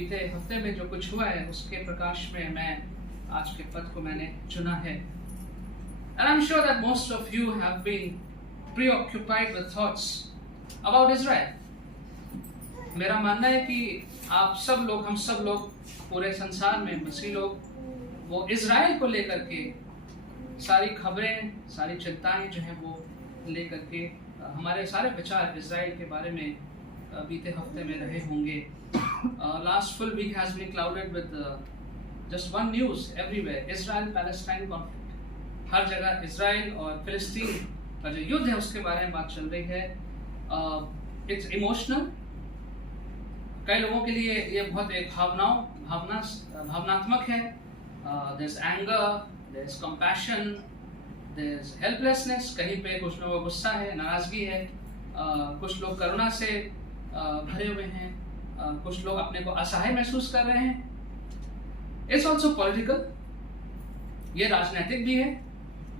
बीते हफ्ते में जो कुछ हुआ है उसके प्रकाश में मैं आज के पद को मैंने चुना है। And I'm sure that most of you have been preoccupied with thoughts about Israel. मेरा मानना है कि आप सब लोग, हम सब लोग, पूरे संसार में मसीह लोग, वो इज़राइल को लेकर के सारी खबरें, सारी चिंताएं जो हैं वो लेकर के हमारे सारे विचार इज़राइल के बारे में बीते हफ्ते में रहे होंगे। Last full week has been clouded with just one news everywhere: Israel-Palestine conflict. हर जगह इज़राइल और फिलिस्तीन का जो युद्ध है उसके बारे में बात चल रही है। It's emotional. कई लोगों के लिए ये बहुत एक भावनात्मक है। There's anger, there's compassion, there's helplessness. कहीं पे कुछ लोगों को गुस्सा है, नाराजगी है, कुछ लोग करुणा से भरे हुए हैं, कुछ लोग अपने को असहाय महसूस कर रहे हैं। It's also political. ये राजनीतिक भी है।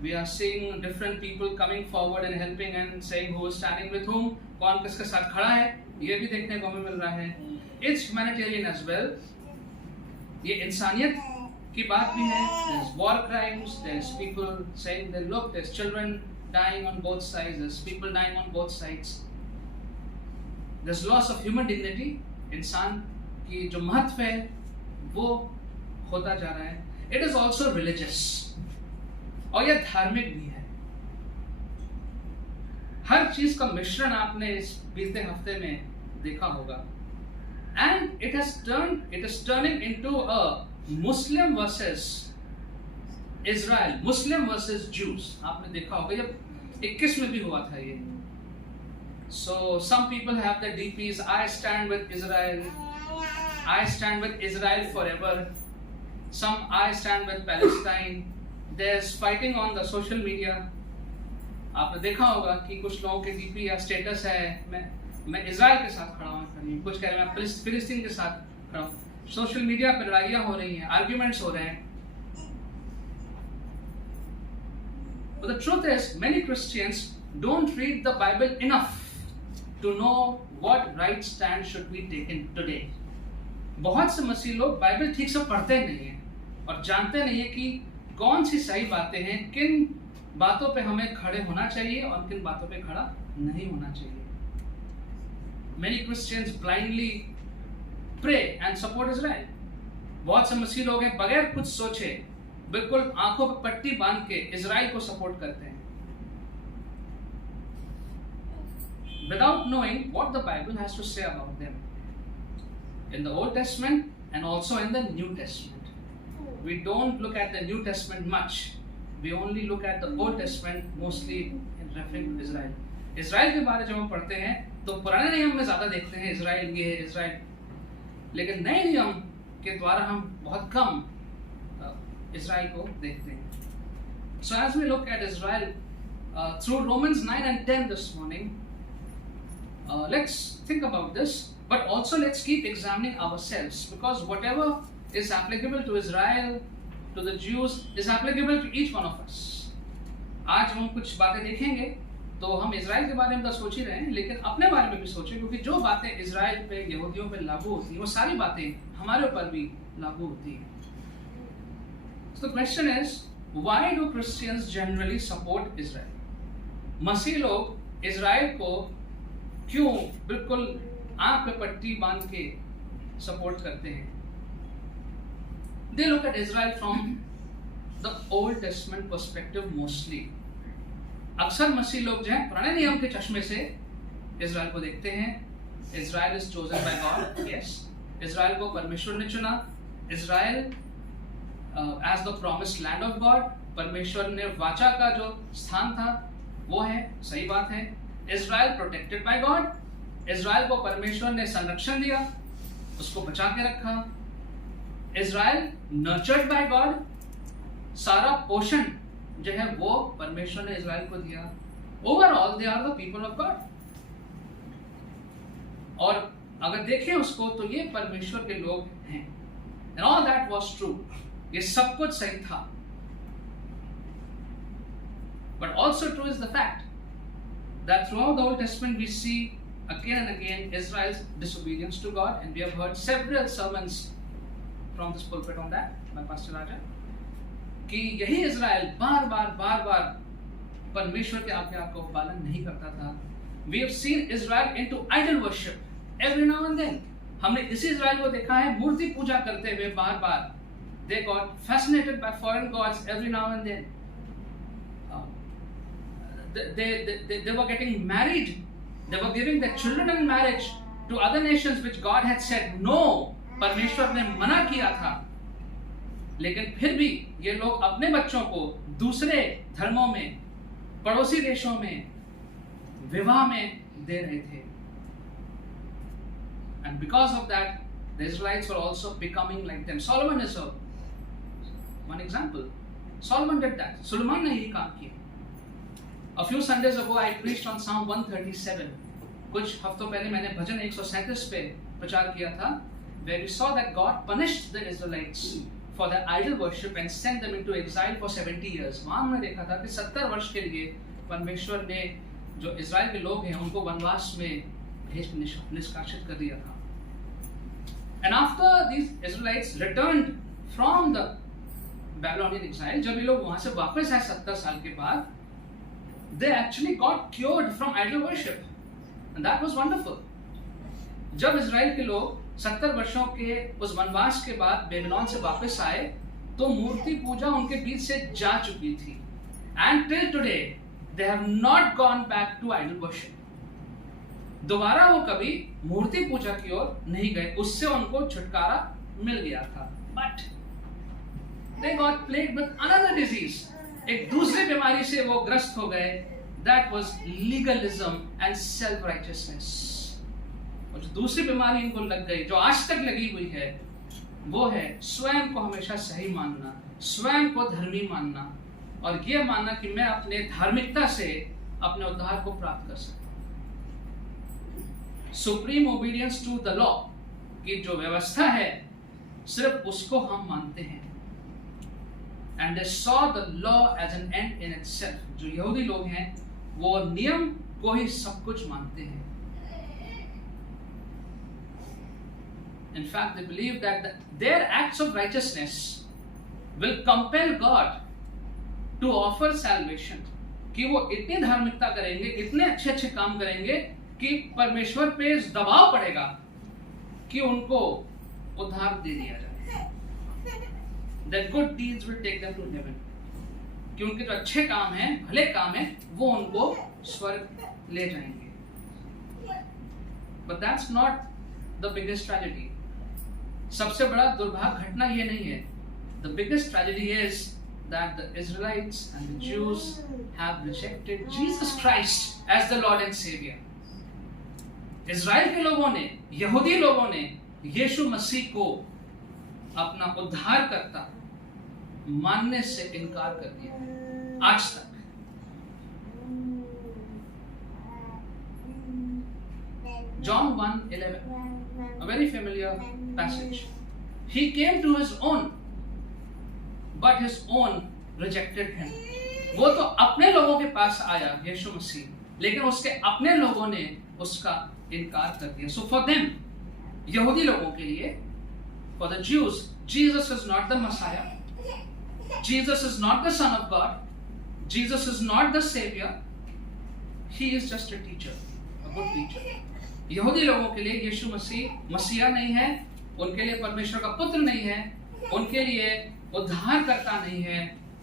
We are seeing different people coming forward and helping and saying who is standing with whom, कौन किसके साथ खड़ा है, ये भी देखने को हमें मिल रहा है। It's humanitarian as well. ये इंसानियत की बात भी है। There's war crimes. There's people saying that look, there's children dying on both sides. There's people dying on both sides. There's loss of human dignity. इंसान की जो महत्व है वो होता जा रहा है। It is also religious. और यह धार्मिक भी है। हर चीज का मिश्रण आपने इस बीते हफ्ते में देखा होगा। And it is turning into a Muslim versus Israel, Muslim versus Jews. आपने देखा होगा, जब 21 में भी हुआ था ये। So some people have the DPs, I stand with Israel, I stand with Israel forever. Some I stand with Palestine. There's fighting on the social media. आपने देखा होगा कि कुछ लोगों के डीपी या स्टेटस है मैं इज़राइल के साथ खड़ा हूँ, कुछ कह रहे हैं मैं फिलिस्तीन के साथ खड़ा हूँ। सोशल मीडिया पर लड़ाइयाँ हो रही हैं, आर्ग्यूमेंट्स हो रहे हैं। But the truth is, many Christians don't read the Bible enough to know what right stand should be taken today. बहुत से मसीह लोग बाइबल ठीक से पढ़ते नहीं हैं और जानते नहीं है कि कौन सी सही बातें हैं, किन बातों पे हमें खड़े होना चाहिए और किन बातों पे खड़ा नहीं होना चाहिए। Many Christians blindly pray and support Israel. बहुत से मसीह लोग हैं बगैर कुछ सोचे बिल्कुल आंखों पर पट्टी बांध के इजराइल को सपोर्ट करते हैं, without knowing what the Bible has to say about them in the Old Testament and also in the New Testament. We don't look at the New Testament much. We only look at the Old Testament, mostly in referring to Israel. Israel के बारे में जब हम पढ़ते हैं तो पुराने नियम में ज़्यादा देखते हैं इज़राइल ये है इज़राइल, लेकिन नए नियम के द्वारा हम बहुत कम इज़राइल को देखते हैं। So as we look at Israel through Romans 9 and 10 this morning, let's think about this, but also let's keep examining ourselves, because whatever is applicable to Israel, to the Jews, is applicable to each one of us. आज हम कुछ बातें देखेंगे तो हम Israel के बारे में तो सोच ही रहे हैं, लेकिन अपने बारे में भी सोचें, क्योंकि जो बातें इज़राइल पे, यहूदियों पे लागू होती हैं वो सारी बातें हमारे ऊपर भी लागू होती हैं। So the question is, why do Christians generally support Israel? मसीह लोग इज़राइल को क्यों बिल्कुल आंख पे पट्टी बांध के सपोर्ट करते हैं? They look at Israel from the Old Testament perspective mostly. अक्सर मसीह लोग जो हैं पुराने नियम के चश्मे से इज़राइल को देखते हैं। Israel is chosen by God, yes. Israel को परमेश्वर ने चुना। Israel as the promised land of God, परमेश्वर ने वाचा का जो स्थान था वो है, सही बात है। Israel protected by God, Israel को परमेश्वर ने संरक्षण दिया, उसको बचा के रखा। इज़राइल nurtured by God, सारा पोषण जो है वो परमेश्वर ने इज़राइल को दिया। Overall they are the people of God. और अगर देखें उसको तो ये परमेश्वर के लोग हैं। And all that was true. ये सब कुछ सही था। But also true is the fact that throughout the Old Testament we see again and again Israel's disobedience to God, and we have heard several sermons from this pulpit on that by Pastor Raja, कि यही Israel बार बार परमेश्वर के आज्ञा को पालन नहीं करता था. We have seen Israel into idol worship every now and then. हमने इसी इज़राइल को देखा है मूर्ति पूजा करते हुए बार. They got fascinated by foreign gods every now and then. They were getting married. They were giving their children in marriage to other nations which God had said no. परमेश्वर ने मना किया था. लेकिन फिर भी ये लोग अपने बच्चों को दूसरे धर्मों में, पड़ोसी देशों में विवाह में दे रहे थे. And because of that, the Israelites were also becoming like them. Solomon is one example. Solomon did that. Suleman ने यही काम किया. A few Sundays ago, I preached on Psalm 137. कुछ हफ्तों पहले मैंने भजन 137 पे प्रचार किया था, where we saw that God punished the Israelites for their idol worship and sent them into exile for 70 years. वहाँ हमने देखा था कि 70 वर्ष के लिए परमेश्वर ने जो इज़राइल के लोग हैं उनको वनवास में भेज निष्कासित कर दिया था. And after these Israelites returned from the Babylonian exile, जब ये लोग वहाँ से वापस आए 70 साल के बाद, they actually got cured from idol worship, and that was wonderful. जब इज़राइल के लोग 70 वर्षों के उस वनवास के बाद बेबीलोन से वापस आए, तो मूर्ति पूजा उनके बीच से जा चुकी थी. And till today, they have not gone back to idol worship. दोबारा वो कभी मूर्ति पूजा की ओर नहीं गए. उससे उनको छुटकारा मिल गया था. But they got plagued with another disease. एक दूसरी बीमारी से वो ग्रस्त हो गए. That was legalism and self-righteousness. और जो दूसरी बीमारी इनको लग गई, जो आज तक लगी हुई है, वो है स्वयं को हमेशा सही मानना, स्वयं को धर्मी मानना, और ये मानना कि मैं अपने धार्मिकता से अपने उद्धार को प्राप्त कर सकता हूँ. Supreme obedience to the law की जो व्यवस्था है, सिर्फ उसको हम मानते हैं. And they saw the law as an end in itself. जो यहूदी लोग हैं, वो नियम को ही सब कुछ मानते हैं. In fact, they believe that their acts of righteousness will compel God to offer salvation. कि वो इतनी धार्मिकता करेंगे, इतने अच्छे काम करेंगे कि परमेश्वर पे दबाव पड़ेगा कि उनको उद्धार दे दिया जाए. That good deeds will take them to heaven. कि उनके जो अच्छे काम हैं, भले काम हैं, वो उनको स्वर्ग ले जाएंगे. But that's not the biggest tragedy. सबसे बड़ा दुर्भाग्य घटना ये नहीं है. The biggest tragedy is that the Israelites and the Jews have rejected Jesus Christ as the Lord and Savior. Israel के लोगों ने, यहूदी लोगों ने यीशु मसीह को अपना उद्धारकर्ता मानने से इनकार कर दिया आज तक. John 1:11, a very familiar passage. He came to his own, but his own rejected him. वो तो अपने लोगों के पास आया यीशु मसीह, लेकिन उसके अपने लोगों ने उसका इनकार कर दिया. So for them, यहूदी लोगों के लिए, for the Jews, Jesus is not the Messiah. Jesus is not the Son of God. Jesus is not the Savior. He is just a teacher, a good teacher. यहूदी लोगों के लिए यीशु मसीह मसीहा नहीं है, उनके लिए परमेश्वर का पुत्र नहीं है, उनके लिए उद्धारकर्ता नहीं है.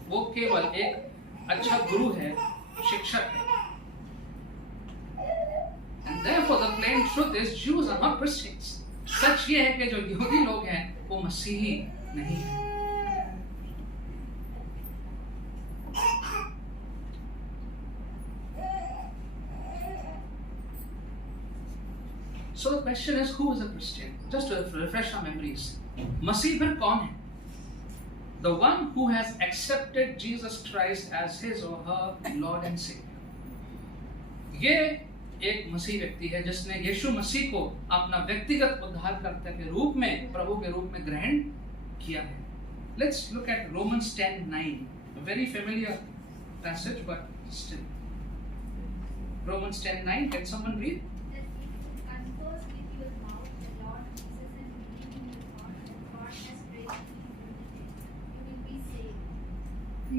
वो केवल एक अच्छा गुरु है, शिक्षक है. And therefore the plain truth is Jews are not Christians. सच ये है कि जो यहूदी लोग हैं वो मसीही नहीं है. So the question is, who is a Christian? Just to refresh our memories. मसीह फिर कौन है? The one who has accepted Jesus Christ as his or her Lord and Savior. ये एक मसीह व्यक्ति है जिसने यीशु मसीह को अपना व्यक्तिगत उद्धारकर्ता के रूप में, प्रभु के रूप में ग्रहण किया है. Let's look at Romans 10:9, a very familiar passage, but still. Romans 10:9, can someone read?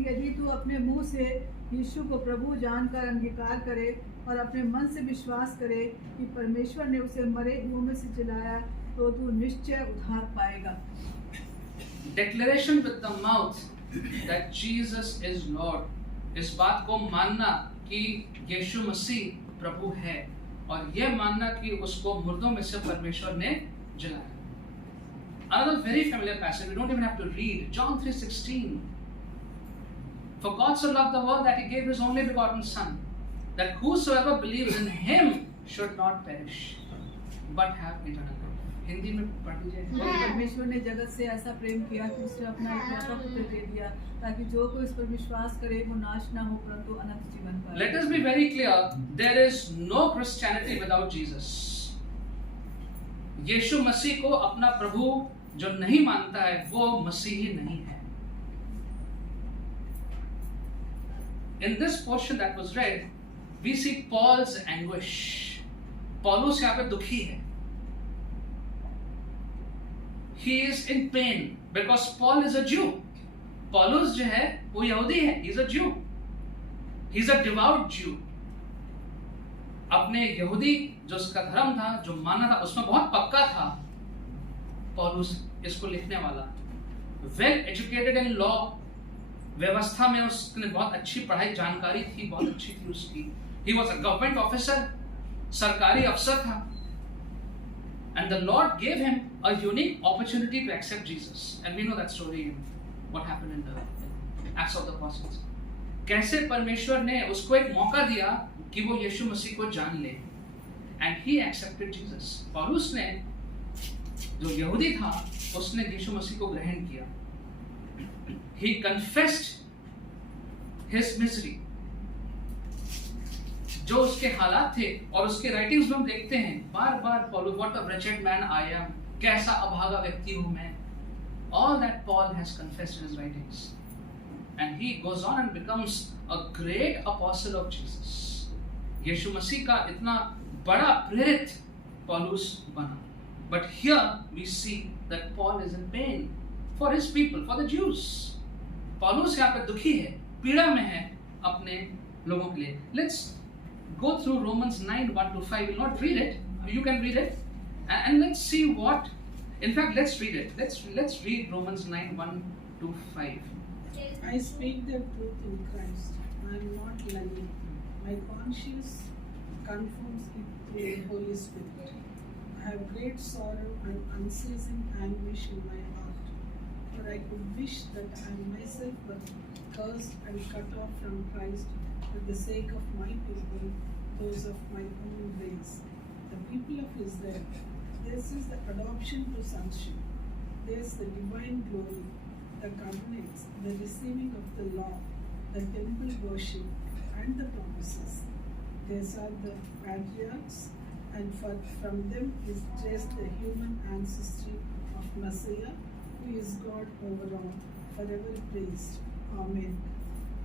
यदि तू अपने मुंह से यीशु को प्रभु जानकर अंगीकार करे और अपने मन से विश्वास करे कि परमेश्वर ने उसे मरे हुओं में से जिलाया, तो तू निश्चय उद्धार पाएगा। Declaration with the mouth that Jesus is Lord, इस बात को मानना कि यीशु मसीह प्रभु है, और यह मानना कि उसको मुर्दों में से परमेश्वर ने जिलाया। Another very familiar passage, we don't even have to read, John 3:16. For God so loved the world that he gave his only begotten Son, that whosoever believes in him should not perish, but have eternal life. Hindi में पढ़ लीजिए। परमेश्वर ने जगत से ऐसा प्रेम किया कि उसने अपना एकलौता पुत्र दे दिया, ताकि जो कोई इस पर विश्वास करे वो नाश ना हो परंतु अनंत जीवन पाए। Let us be very clear, there is no Christianity without Jesus. यीशु मसीह को अपना प्रभु जो नहीं मानता है वो मसीही नहीं है। In this portion that was read, we see Paul's anguish. पौलुस यहाँ पे दुखी है। He is in pain because Paul is a Jew. पौलुस जो है वो यहूदी है। He is a Jew. He is a devout Jew. अपने यहूदी जो उसका धर्म था, जो मानना था, उसमें बहुत पक्का था। पौलुस इसको लिखने वाला, वेल एजुकेटेड इन लॉ, व्यवस्था में उसने बहुत अच्छी पढ़ाई जानकारी थी, बहुत अच्छी थी उसकी। He was a government officer, सरकारी अफसर था। And the Lord gave him a unique opportunity to accept Jesus, and we know that story, what happened in the Acts of the Apostles. कैसे परमेश्वर ने उसको एक मौका दिया कि वो यीशु मसीह को जान ले, एंड ही एक्सेप्टेड जीसस। पौलुस ने जो यहूदी था उसने यीशु मसीह को ग्रहण किया। He confessed his misery, जो उसके हालात थे, और उसके राइटिंग्स में हम देखते हैं बार बार पौलुस, what a wretched man I am, कैसा अभागा व्यक्ति हूं मैं। All that Paul has confessed in his writings, and he goes on and becomes a great apostle of Jesus. यीशु मसीह का इतना बड़ा प्रेरित पौलुस बना। But here we see that Paul is in pain for his people, for the Jews. पौलुस यहाँ पे दुखी है, पीड़ा में है अपने लोगों के लिए। Let's go through Romans 9:1-5. We'll not read it. You can read it, and let's see what. In fact, let's read it. Let's read Romans 9:1-5. I speak the truth in Christ. I am not lying. My conscience confirms it through the Holy Spirit. I have great sorrow and unceasing anguish in my heart, for I could wish that I myself were cursed and cut off from Christ for the sake of my people, those of my own race, the people of Israel. This is the adoption to sonship. This the divine glory, the covenants, the receiving of the law, the temple worship, and the promises. These are the patriarchs, and from them is traced the human ancestry of Messiah, who is God over all, forever praised. Amen.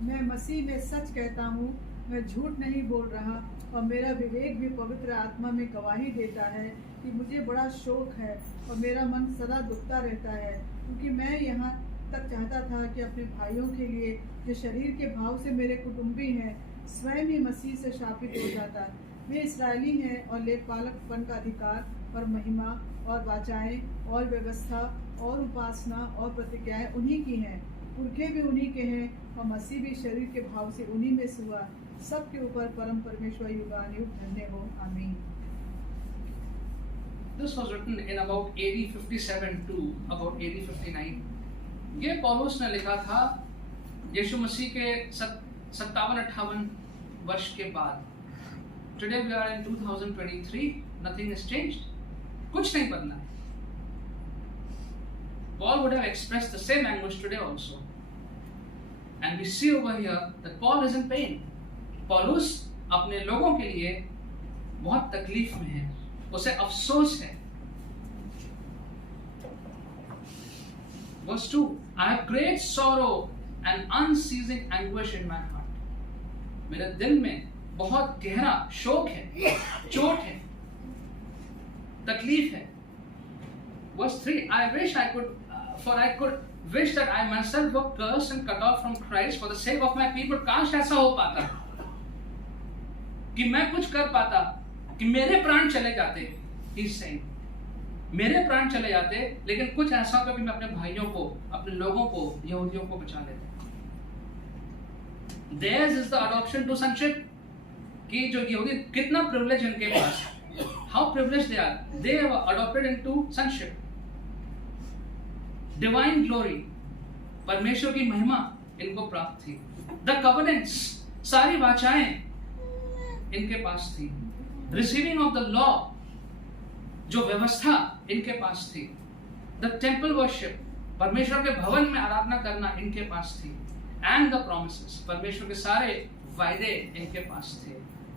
मैं मसीह में सच कहता हूँ, मैं झूठ नहीं बोल रहा, और मेरा विवेक भी पवित्र आत्मा में गवाही देता है कि मुझे बड़ा शोक है और मेरा मन सदा दुखता रहता है, क्योंकि मैं यहाँ तक चाहता था कि अपने भाइयों के लिए जो शरीर के भाव से मेरे कुटुंबी हैं, स्वयं ही मसीह से शापित हो जाता। वे इस्राएली हैं और लेखपालकपन का अधिकार और महिमा और वाचाएं और व्यवस्था और उपासना और प्रतिज्ञाएं उन्हीं की हैं, पुरखे भी उन्हीं के हैं, और मसीह भी शरीर के भाव से उन्हीं में से हुआ। सबके ऊपर परम परमेश्वर युगानुयुग धन्य हो, आमीन। This was written in about AD 57 to about AD 59. ये पौलुस ने लिखा था यीशु मसीह के 57-58 वर्ष के बाद। Today we are in 2023. Nothing has changed. कुछ नहीं बदला है। Paul would have expressed the same anguish today also. And we see over here that Paul is in pain. पौलुस अपने लोगों के लिए बहुत तकलीफ में है, उसे अफसोस है। Verse 2, I have great sorrow and unceasing anguish in my heart. मेरे दिल में बहुत गहरा शोक है, चोट है, तकलीफ है। Verse 3, I wish I could, for I could wish that I myself were cursed and cut off from Christ for the sake of my people. काश ऐसा हो पाता कि मैं कुछ कर पाता, कि मेरे प्राण चले जाते. He's saying, मेरे प्राण चले जाते, लेकिन कुछ ऐसा होता कि मैं अपने भाइयों को, अपने लोगों को, यहूदियों को बचा लेता. Theirs is the adoption to sonship. कि जो यहूदी कितना privilege इनके पास. How privileged they are. They have adopted into sonship. Divine glory, परमेश्वर की महिमा इनको प्राप्त थी. The covenants, सारी वाचाएं इनके पास थी. Receiving of the law, जो व्यवस्था इनके पास थी. The temple worship, परमेश्वर के भवन में आराधना करना इनके पास थी. And the promises, परमेश्वर के सारे वायदे इनके पास थे.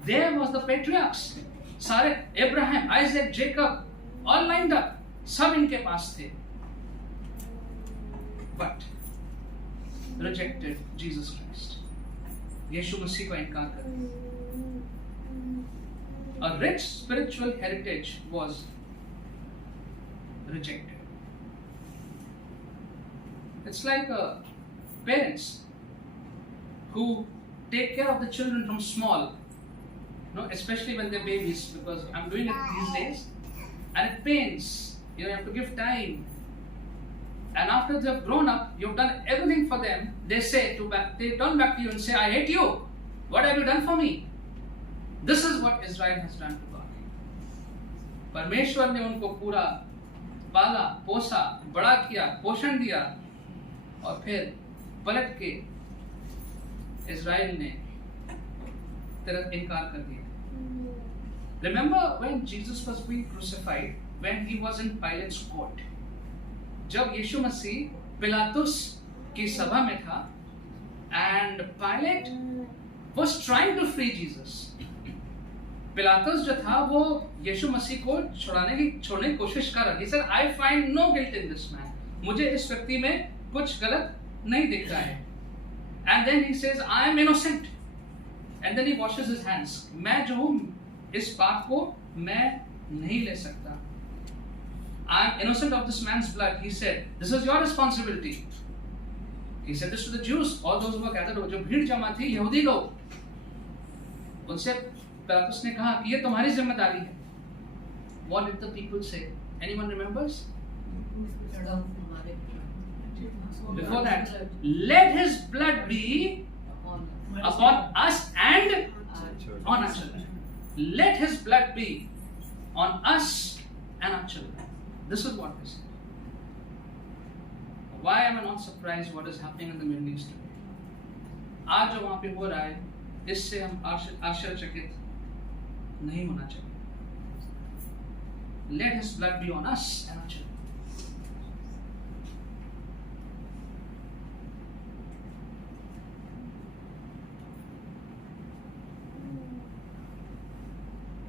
There was the patriarchs, सारे Abraham, Isaac, Jacob, all lined up, सब इनके पास थे. But rejected Jesus Christ. यीशु मसीह का इनकार कर. A rich spiritual heritage was rejected. It's like parents who take care of the children from small, especially when they're babies, because I'm doing it these days, and it pains. You have to give time. And after they've grown up, you've done everything for them. They turn back to you and say, I hate you. What have you done for me? This is what Israel has done to God. परमेश्वर ने उनको पूरा पाला, पोसा, बड़ा किया, पोषण दिया, और फिर पलट के इज़राइल ने तेरा इनकार कर दिया. Remember when Jesus was being crucified, when he was in Pilate's court. जब यीशु मसीह पिलातुस की सभा में था, and Pilate was trying to free Jesus. पिलातुस जो था वो यीशु मसीह को छोड़ने की कोशिश कर रहा. He said, I find no guilt in this man. मुझे इस व्यक्ति में कुछ गलत नहीं दिख रहा है. And then he says, I am innocent. And then he washes his hands. मैं जो हूँ इस पाप को मैं नहीं ले सकता. I am innocent of this man's blood. He said, this is your responsibility. He said this to the Jews, all those who were gathered. जो भीड़ जमा थी यहूदी लोग, उनसे पिलातुस ने कहा कि ये तुम्हारी जिम्मेदारी है. What did the people say? Anyone remembers? Before that, let his blood be upon us and on our children. Let his blood be on us and our children. This is what they said. Why am I not surprised what is happening in the Middle East today? आज जो वहाँ पे हो रहा है, इससे हम आश्चर्यचकित नहीं होना चाहिए. Let his blood be on us and our children.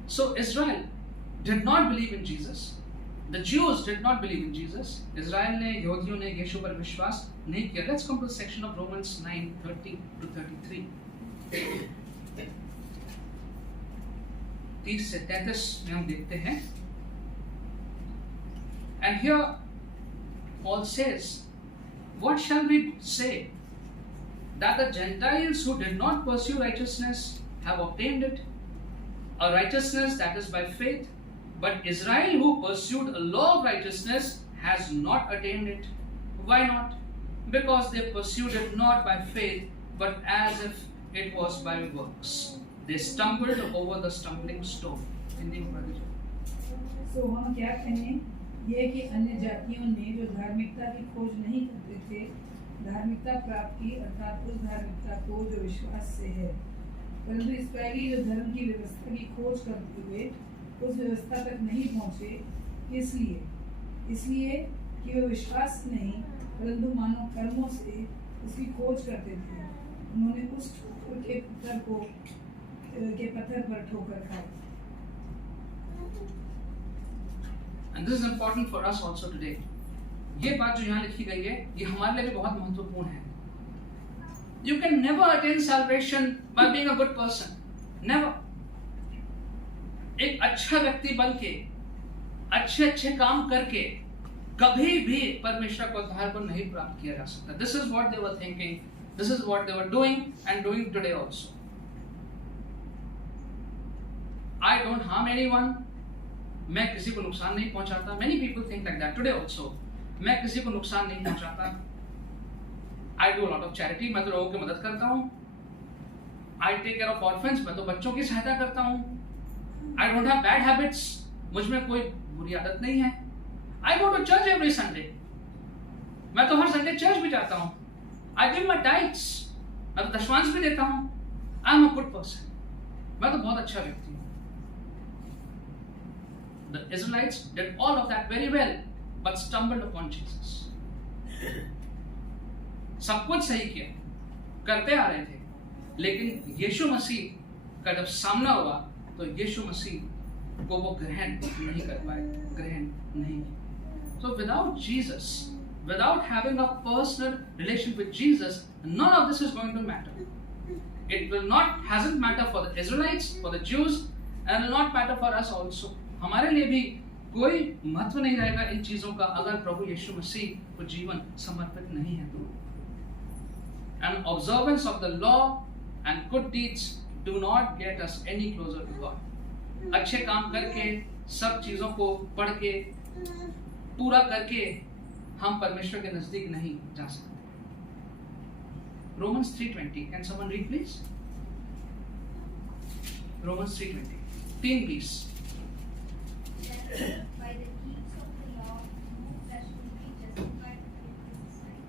So Israel did not believe in Jesus. The Jews did not believe in Jesus. Israel ने, यहूदियों ने यीशु पर विश्वास नहीं किया. Let's come to the section of Romans 9:30 to 33. 30 से 33 में हम देखते हैं. And here Paul says, what shall we say? That the Gentiles who did not pursue righteousness have obtained it, a righteousness that is by faith. But Israel who pursued a law of righteousness has not attained it. Why not? Because they pursued it not by faith, but as if it was by works. They stumbled over the stumbling stone. So हम क्या कहें? ये कि अन्य जातियों ने जो धार्मिकता की खोज नहीं करते थे, धार्मिकता प्राप्त की, अर्थात उस धार्मिकता को जो विश्वास से है. परंतु इस्राएली जो धर्म की व्यवस्था की खोज करते हुए उस व्यवस्था तक नहीं पहुँचे, इसलिए कि वे विश्वास नहीं परंतु मानव कर्मों से उसकी खोज करते थे. उन्होंने उस ठोकर के पत्थर पर ठोकर खाई. And this is important for us also today. ये बात जो यहाँ लिखी गई है, ये हमारे लिए भी बहुत महत्वपूर्ण है. You can never attain salvation by being a good person. Never. एक अच्छा व्यक्ति बन के, अच्छे काम करके कभी भी परमेश्वर के उद्धार को नहीं प्राप्त किया जा सकता. This is what they were thinking. This is what they were doing and doing today also. I don't harm anyone. मैं किसी को नुकसान नहीं पहुंचाता. Many people think like that today also. मैं किसी को नुकसान नहीं पहुंचाता. I do a lot of charity. मैं तो लोगों की मदद करता हूँ. I take care of orphans. मैं तो बच्चों की सहायता करता हूँ. I don't have bad habits. मुझ में कोई बुरी आदत नहीं है. I go to church every Sunday. मैं तो हर संडे चर्च भी जाता हूँ. I give my tithes. मैं तो दशमांश भी देता हूँ. I am a good person. मैं तो बहुत अच्छा व्यक्ति हूँ. The Israelites did all of that very well, but stumbled upon Jesus. सब कुछ सही किया, करते आ रहे थे, लेकिन यीशु मसीह का जब सामना हुआ तो यीशु मसीह को वो ग्रहण नहीं कर पाए, ग्रहण नहीं. So without Jesus, without having a personal relation with Jesus, none of this is going to matter. It will not, hasn't matter for the Israelites, for the Jews, and will not matter for us also. हमारे लिए भी कोई महत्व नहीं रहेगा इन चीजों का अगर प्रभु यीशु मसीह को जीवन समर्पित नहीं है तो. And observance of the law and good deeds do not get us any closer to God. अच्छे काम करके, सब चीजों को पढ़ के, पूरा करके हम परमेश्वर के नजदीक नहीं जा सकते. Romans 3:20. Can someone read please? Romans 3:20. 3 please. By the deeds of the law, no flesh will be justified in his sight,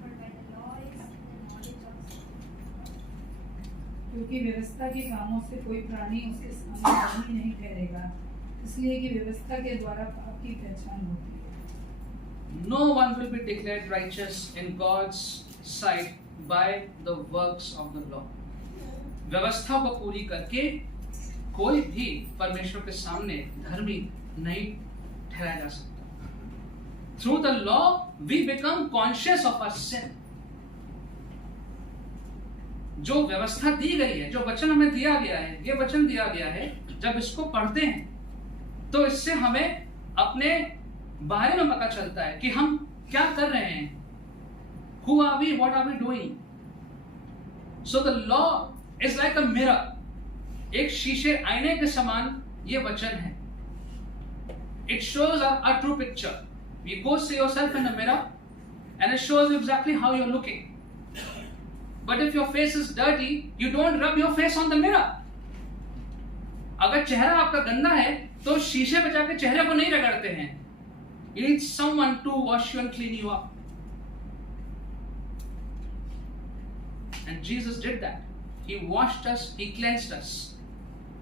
for by the law is the knowledge of sin. क्योंकि व्यवस्था के कामों से कोई प्राणी उसके सामने धर्मी नहीं ठहरेगा, इसलिए कि व्यवस्था के द्वारा पाप की पहचान होती है. No one will be declared righteous in God's sight by the works of the law. व्यवस्था को पूरी करके कोई भी परमेश्वर के सामने धर्मी नहीं ठहराया जा सकता. Through the law, we become conscious of our sin. जो व्यवस्था दी गई है, जो वचन हमें दिया गया है, ये वचन दिया गया है, जब इसको पढ़ते हैं तो इससे हमें अपने बारे में पता चलता है कि हम क्या कर रहे हैं. Who are we? What are we doing? So the law is like a mirror. एक शीशे आईने के समान ये वचन है. It shows a true picture. You go see yourself in a mirror and it shows you exactly how you're looking. But if your face is dirty, you don't rub your face on the mirror. अगर चेहरा आपका गंदा है तो शीशे पे जाके चेहरे को नहीं रगड़ते हैं. You need someone to wash you and clean you up. And Jesus did that. He washed us, He cleansed us,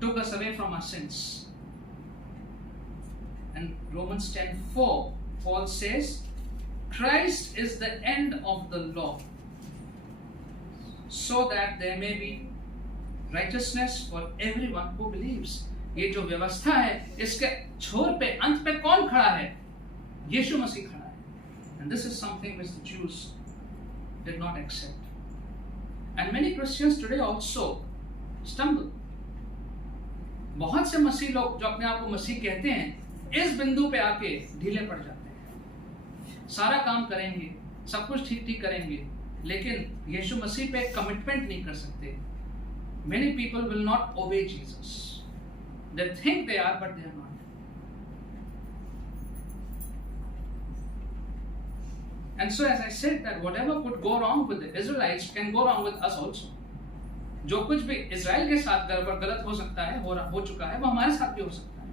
took us away from our sins. And Romans 10:4, Paul says, Christ is the end of the law, so that there may be righteousness for everyone who believes. ये जो व्यवस्था है, इसके छोर पे, अंत पे कौन खड़ा है? यीशु मसीह खड़ा है. And this is something which the Jews did not accept. And many Christians today also stumble. बहुत से मसीह लोग जो अपने आप को मसीह कहते हैं, इस बिंदु पे आके ढीले पड़ जाते हैं. सारा काम करेंगे, सब कुछ ठीक ठीक करेंगे, लेकिन यीशु मसीह पे कमिटमेंट नहीं कर सकते. Many people will not obey Jesus. They think they are, but they are not. And so, as I said, that whatever could go wrong with the Israelites can go wrong with us also. जो कुछ भी Israel के साथ गलत हो सकता है, हो चुका है, वो हमारे साथ भी हो सकता है.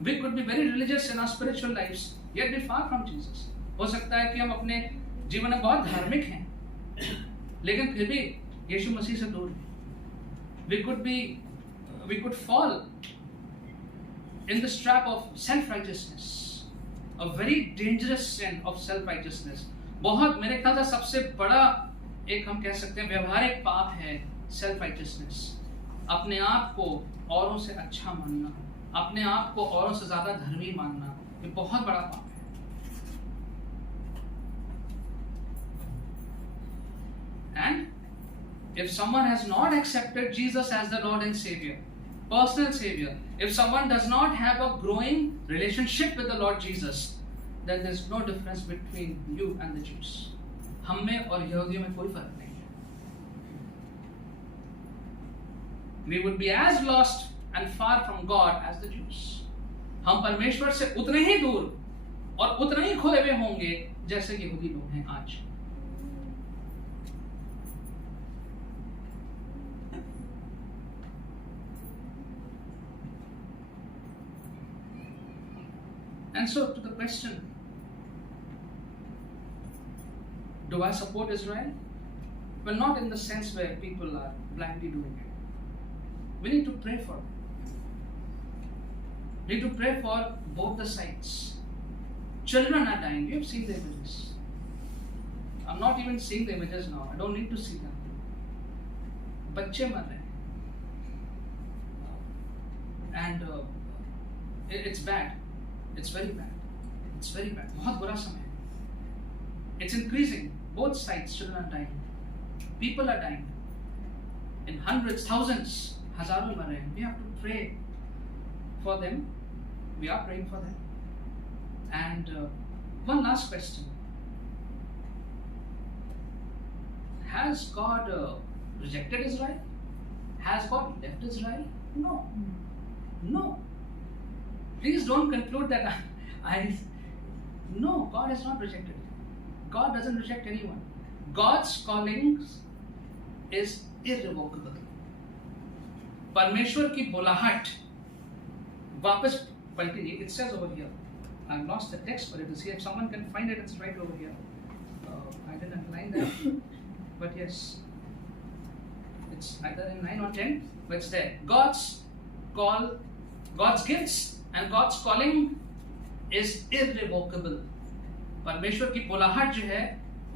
We could be very religious in our spiritual lives, yet be far from Jesus. हो सकता है कि हम अपने जीवन में बहुत धार्मिक हैं, लेकिन फिर भी यीशु मसीह से दूर हैं. We could fall in this trap of self-righteousness, a very dangerous sin of self-righteousness. बहुत, मेरे ख्याल से सबसे बड़ा एक हम कह सकते हैं व्यवहारिक पाप है self-righteousness. अपने आप को औरों से अच्छा मानना, अपने आप को औरों से ज्यादा धर्मी मानना, ये बहुत बड़ा पाप है. And if someone has not accepted Jesus as the Lord and Savior, personal Savior. If someone does not have a growing relationship with the Lord Jesus, then there's no difference between you and the Jews. हम में और यहूदियों में कोई फर्क नहीं है. We would be as lost and far from God as the Jews. हम परमेश्वर से उतने ही दूर और उतने ही खोए हुए होंगे जैसे यहूदी लोग हैं आज. And so to the question, do I support Israel? Well, not in the sense where people are blindly doing it. We need to pray for them. We need to pray for both the sides. Children are dying. You have seen the images. I'm not even seeing the images now. I don't need to see them. बच्चे मर रहे हैं. And it's bad. It's very bad. It's very bad. बहुत बुरा समय है. It's increasing. Both sides, children are dying. People are dying. In hundreds, thousands, हजारों मर रहे हैं. We have to pray for them. We are praying for them. And one last question. Has God rejected Israel? Has God left Israel? No. No. Please don't conclude that No, God has not rejected. God doesn't reject anyone. God's calling is irrevocable. परमेश्वर की बुलाहट वापस पलटी नहीं. It says over here. I've lost the text, but it is here. If someone can find it, it's right over here. I didn't underline that, but yes, it's either in 9 or 10, but it's there. God's call, God's gifts, and God's calling is irrevocable. परमेश्वर की बुलाहट जो है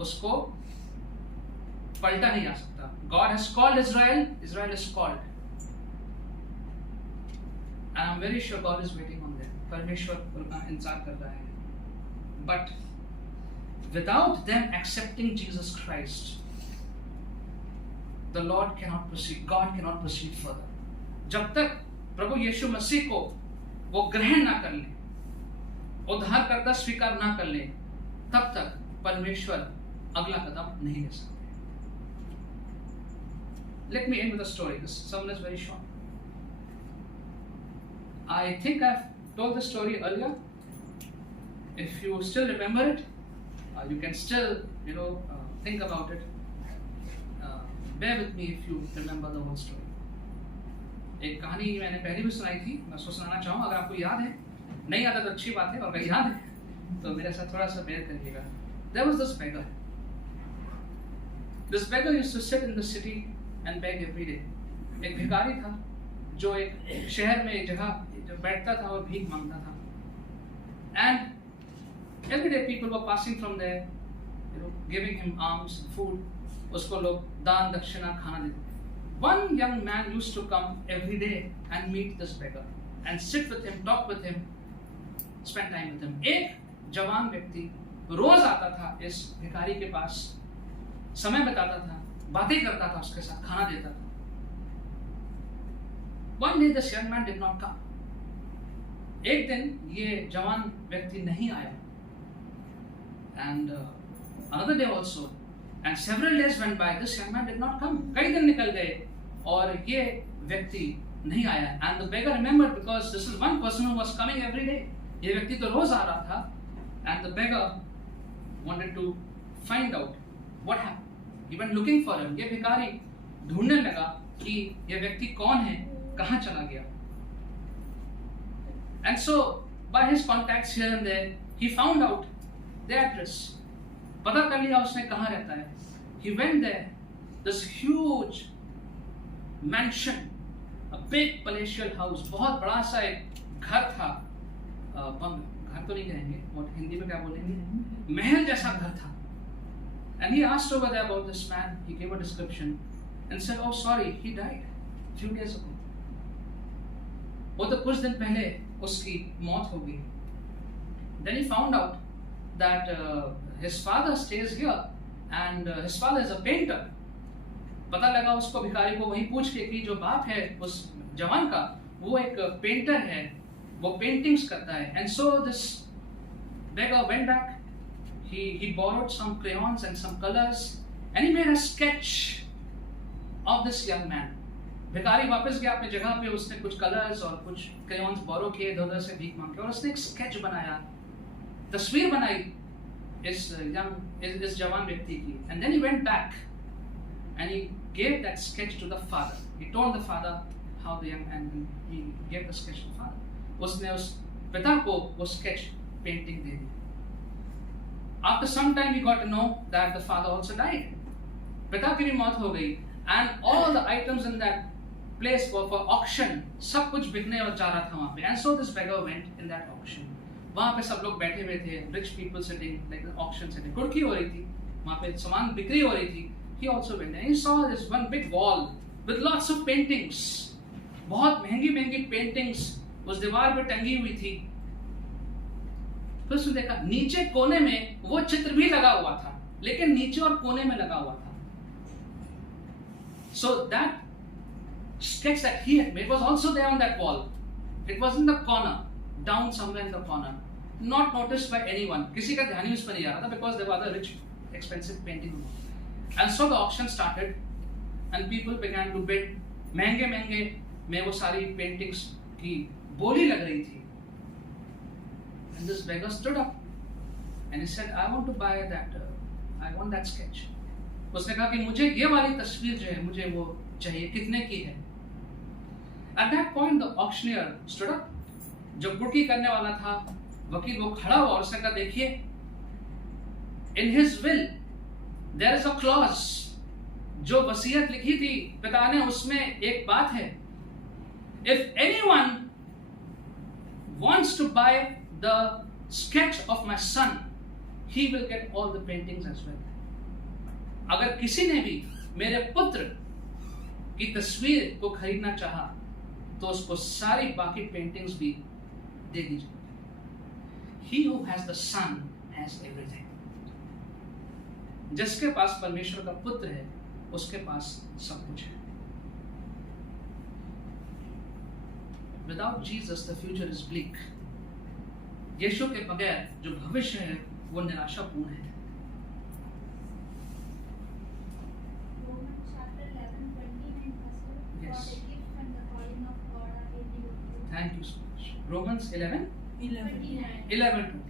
उसको पलटा नहीं जा सकता. God has called Israel. Israel is called. And I'm very sure God is waiting on them. परमेश्वर उनका इंतजार कर रहा है. But without them accepting Jesus Christ, the Lord cannot proceed. God cannot proceed further. जब तक प्रभु यीशु मसीह को वो ग्रहण ना कर ले, उद्धारकर्ता स्वीकार ना कर ले, तब तक परमेश्वर अगला कदम नहीं ले सकते. Let me end with a story. This sermon is very short. I think I've told this story earlier. If you still remember it, you can still, think about it. Bear with me if you remember the whole story. एक कहानी मैंने पहले भी सुनाई थी. मैं उसको सुनाना चाहूँगा. अगर आपको याद है, नहीं याद है तो अच्छी बात है, और अगर याद है तो मेरे साथ थोड़ा सा बेयर करिएगा. There was this beggar. This beggar used to sit in the city and beg every day. एक भिखारी था जो एक शहर में एक जगह बैठता था और भीख मांगता था. And every day people were passing from there, giving him alms, food. उसको लोग दान दक्षिणा खाना देते. One young man used to come every day and meet this beggar and sit with him, talk with him, spend time with him. एक जवान व्यक्ति रोज आता था इस भिखारी के पास, समय बिताता था, बातें करता था उसके साथ, खाना देता था. One day this young man did not come. एक दिन ये जवान व्यक्ति नहीं आया. And another day also, and several days went by. This young man did not come. कई दिन निकल गए और ये व्यक्ति नहीं आया. And the beggar remembered, because this is one person who was coming every day. ये व्यक्ति तो रोज आ रहा था. And the beggar wanted to find out what happened. He went looking for him. ये भिखारी ढूंढने लगा कि ये व्यक्ति कौन है, कहाँ चला गया. And so by his contacts here and there, he found out the address. पता कर लिया उसने कहाँ रहता है. He went there. This huge mansion, a big palatial house, बहुत बड़ा सा एक घर था. घर तो नहीं कहेंगे, और हिंदी में क्या बोलेंगे, महल जैसा घर था. And he asked over there about this man. He gave a description and said, "Oh, sorry, he died a few days ago." वो तो कुछ दिन पहले उसकी मौत हो गई. Then he found out that his father stays here and his father is a painter. पता लगा उसको भिखारी को वहीं पूछ के कि जो बाप है उस जवान का, वो एक पेंटर है, वो पेंटिंग्स करता है. And so this beggar went back. He borrowed some crayons and some colors and he made a sketch of this young man. भिखारी वापस गया अपनी जगह पे, उसने कुछ कलर्स और कुछ क्रेयॉन्स बोरो किए इधर से भीख मांग के, और उसने एक स्केच बनाया, तस्वीर बनाई इस जवान व्यक्ति की. And then he went back and he gave that sketch to the father. He told the father how the young man, he gave the sketch to the father. उसने उस पिता को वो sketch painting they the. After some time he got to know that the father also died. पिता की भी मौत हो गई. And all the items in that place for auction, सब कुछ बिकने और जा रहा था वहाँ पे. And so this beggar went in that auction. वहाँ पे सब लोग बैठे हुए थे, rich people sitting, like the auction sitting. कुर्की हो रही थी, वहाँ पे सामान बिक्री हो रही थी. He also went and he saw this one big wall with lots of paintings. बहुत महंगी paintings उस दीवार पे टंगी हुई थी. फिर उसने देखा नीचे कोने में वो चित्र भी लगा हुआ था, लेकिन नीचे और कोने में लगा हुआ था. So that sketch that he had made was also there on that wall. It was in the corner, down somewhere in the corner, not noticed by anyone. किसी का ध्यान ही उस पर नहीं आ रहा था, because there were other rich, expensive paintings. And so the auction started, and people began to bid. महंगे में वो सारी paintings की बोली लग रही थी. And this beggar stood up, and he said, "I want to buy that. I want that sketch." उसने कहा कि मुझे ये वाली तस्वीर जो है मुझे वो चाहिए, कितने की है? At that point the auctioneer stood up. जो कुर्की करने वाला था वकील वो खड़ा हुआ और उसने कहा देखिए, in his will there is a clause. जो वसीयत लिखी थी पिता ने उसमें एक बात है, if anyone wants to buy the sketch of my son, he will get all the paintings as well. अगर किसी ने भी मेरे पुत्र की तस्वीर को खरीदना चाहा तो उसको सारी बाकी पेंटिंग्स भी दे दी जाएगी. He who has the son has everything. जिसके पास परमेश्वर का पुत्र है उसके पास सब कुछ है. Without Jesus the future is bleak. यीशु के बगैर जो भविष्य है वो निराशापूर्ण है. Thank you so much. Romans 11:20.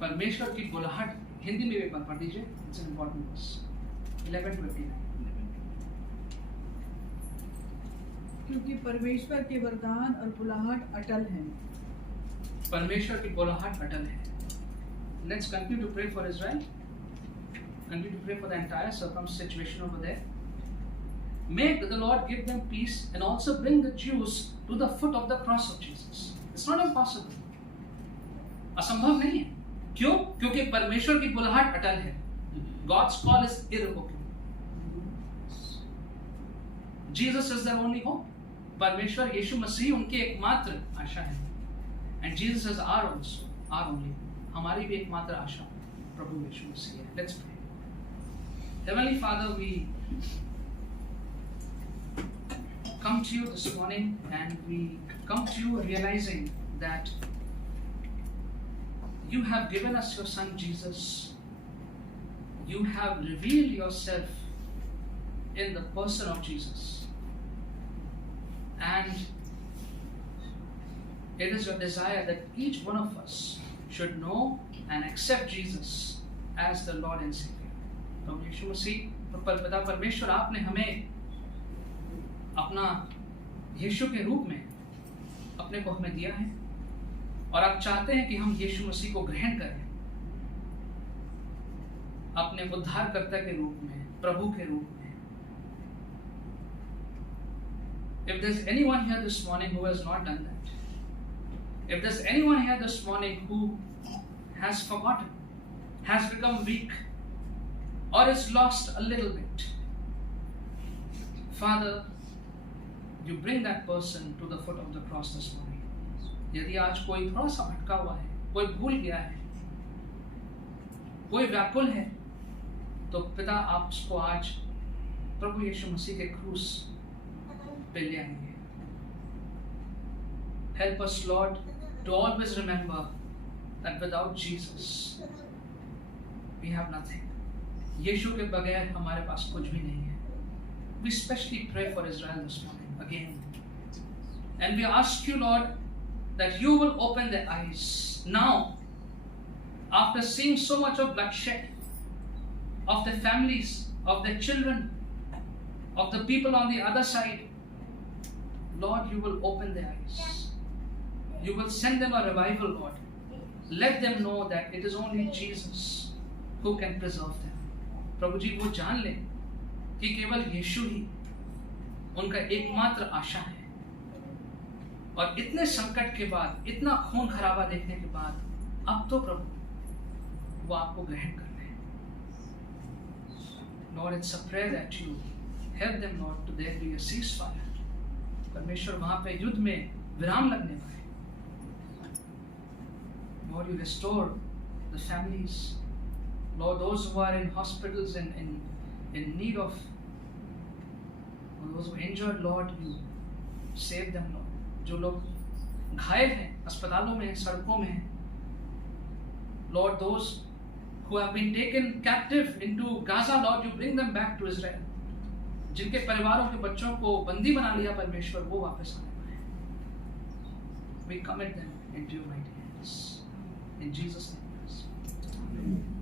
परमेश्वर की बुलाहट हिंदी में भी एक बार पढ़ दीजिए. It's an important verse. 11:29. क्योंकि परमेश्वर के वरदान और बुलाहट अटल हैं. परमेश्वर की बुलाहट अटल है. Let's continue to pray for Israel. Continue to pray for the entire situation over there. May the Lord give them peace and also bring the Jews to the foot of the cross of Jesus. It's not impossible. असंभव नहीं है. क्यों? क्योंकि परमेश्वर की बुलाहट अटल है. God's call is irrevocable. Jesus is their only hope. परमेश्वर यीशु मसीह उनकी एकमात्र आशा है. And Jesus is our only. हमारी भी एकमात्र आशा प्रभु यीशु मसीह है. Let's pray. Heavenly Father, we come to you this morning and we come to you realizing that you have given us your son Jesus. You have revealed yourself in the person of Jesus, and it is your desire that each one of us should know and accept Jesus as the Lord and Savior. प्रभु यीशु मसीह पिता परमेश्वर, आपने हमें अपना यीशु के रूप में अपने को हमें दिया है और आप चाहते हैं कि हम यीशु मसीह को ग्रहण करें अपने उद्धारकर्ता के रूप में, प्रभु के रूप में. If there's anyone here this morning who has not done that, if there's anyone here this morning who has forgotten, has become weak, or is lost a little bit, Father, you bring that person to the foot of the cross this morning. यदि आज कोई थोड़ा सा भटका हुआ है, कोई भूल गया है, कोई व्याकुल है, तो पिता आप उसको आज प्रभु यीशु मसीह के क्रूस पे ले आएंगे. Help us, Lord, to always remember that without Jesus, we have nothing. यीशु के बगैर हमारे पास कुछ भी नहीं है. We especially pray for Israel this morning again. And we ask you, Lord, that you will open their eyes now, after seeing so much of bloodshed, of their families, of their children, of the people on the other side. Lord, you will open their eyes. You will send them a revival, Lord. Let them know that it is only Jesus who can preserve them. प्रभु जी वो जान ले कि केवल यीशु ही उनका एकमात्र आशा है. और इतने संकट के बाद, इतना खून खराबा देखने के बाद, अब तो प्रभु वो आपको ग्रहण कर ले. Lord, it's a prayer that you help them, Lord, to there be a ceasefire. परमेश्वर वहां पे युद्ध में विराम लगने पाए. Lord, you restore the families. Lord, those who are in hospitals and in need of, or those who are injured, Lord, you save them, Lord. जो लोग घायल हैं, अस्पतालों में, सड़कों में हैं, Lord, those who have been taken captive into Gaza, Lord, you bring them back to Israel. जिनके परिवारों के बच्चों को बंदी बना लिया परमेश्वर, वो वापस आने पाए. We commit them into your mighty hands. In Jesus' name. Amen.